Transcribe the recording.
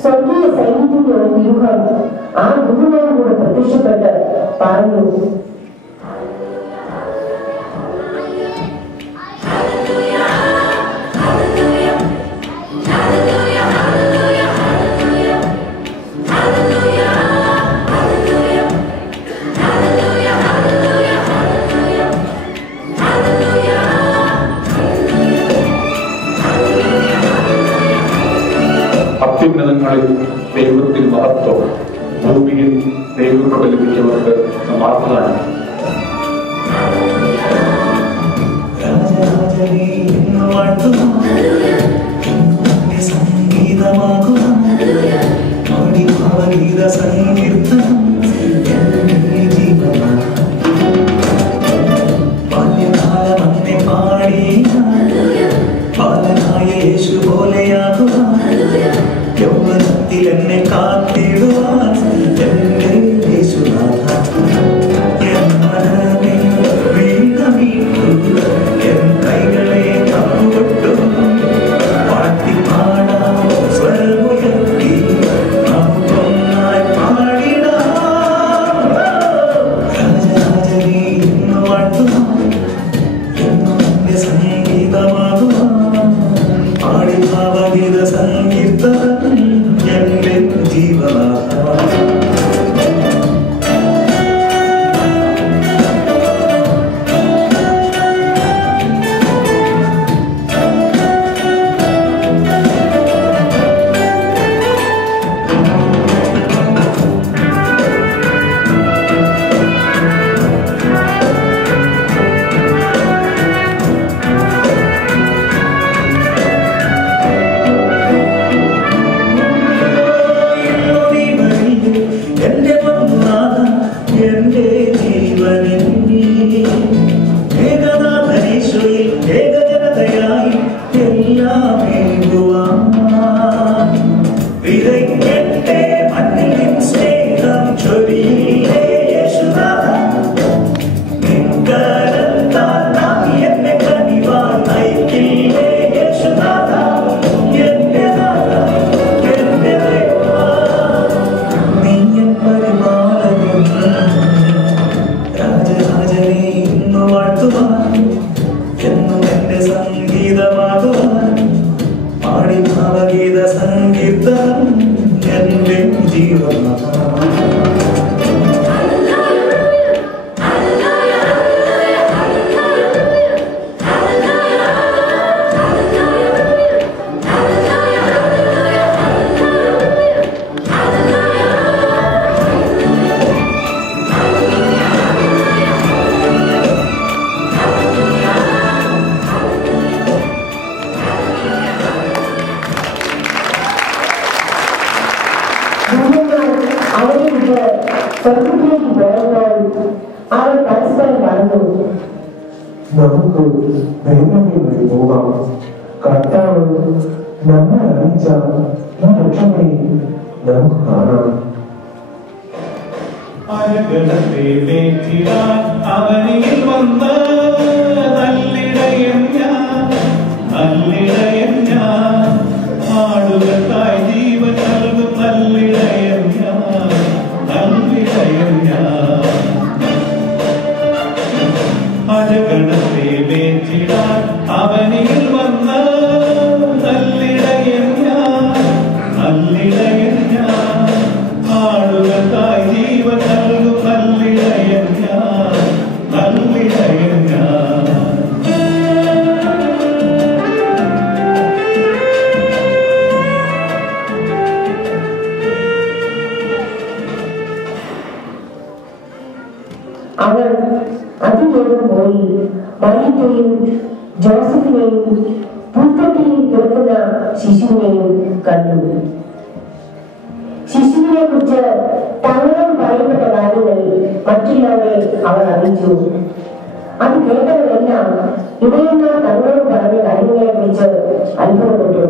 സ്വർഗീയ സൈന്യത്തിന്റെ ഒരു വ്യൂഹം ആ ഗുരുവിനോട് കൂടെ പ്രത്യക്ഷപ്പെട്ട് പറഞ്ഞു, അത്യുന്നതങ്ങളിൽ ദൈവത്തിൽ മഹത്വം, ഭൂമിയിൽ ദൈവകൃപ ലഭിച്ചവർക്ക് സമാധാനം. യേശു പോലെയാകുക, യൗവനത്തിൽ എന്നെ കാത്തിടുവാൻ എന്റെ യേശുനാഥ. എൻ മനമേ വീണമീട്ടു, എൻ കൈകളെ തപ്പുകൊട്ടു, പാട്ടി പാടാം സ്വരമുയർത്തി നമുക്കൊന്നായി പാടിടാം. രാജരാജനേ എന്ന് വാഴ്ത്തുവാൻ എന്നും എന്റെ സംഗീതമാകുവാൻ പാടി ഭാവഗീത സംഗീതം എന്റെ ജീവനാഥ. എന്നും എന്റെ സംഗീതമാകുവാൻ പാടി ഭാവഗീത സംഗീതം എന്റെ ജീവനാഥ. അവരെ വിട്ട് സ്വർഗത്തിലേക്ക് പോയപ്പോൾ അവർ പരസ്പരം പറഞ്ഞു, നമുക്ക് ബേത്ലഹേമിലേക്ക് പോകാം. കർത്താവ് നമ്മെ അറിയിച്ച ഈ ലക്ഷ്യമേ നമുക്ക് കാണാം. അവനിൽ വന്ന് നല്ലിടയൻ ഞാൻ, നല്ലിടയൻ ഞാൻ, ആടുകൾക്കായി ജീവൻ നൽകും നല്ലിടയൻ ഞാൻ, നല്ലിടയൻ ഞാൻ. അജഗണത്തെ മേച്ചിടാൻ അവനിൽ വന്ന് നല്ലിടയൻ ഞാൻ, നല്ലിടയൻ ഞാൻ, ആടുകൾക്കായി ജീവൻ നൽകും നല്ലിടയൻ ഞാൻ, നല്ലിടയൻ ഞാൻ. അവർ അതിവേഗം പോയി മറിയത്തെയും ജോസഫിനെയും പുൽത്തൊട്ടിയിൽ കിടക്കുന്ന ശിശുവിനെയും കണ്ടു. ശിശുവിനെ കുറിച്ച് തങ്ങളും പറയപ്പെട്ട കാര്യങ്ങൾ മറ്റുള്ളവരെ അവർ അറിയിച്ചു. അത് കേട്ടവരെല്ലാം ഇവയെല്ലാം തങ്ങളോട് പറഞ്ഞ കാര്യങ്ങളെ കുറിച്ച് അത്ഭുതപ്പെട്ടു.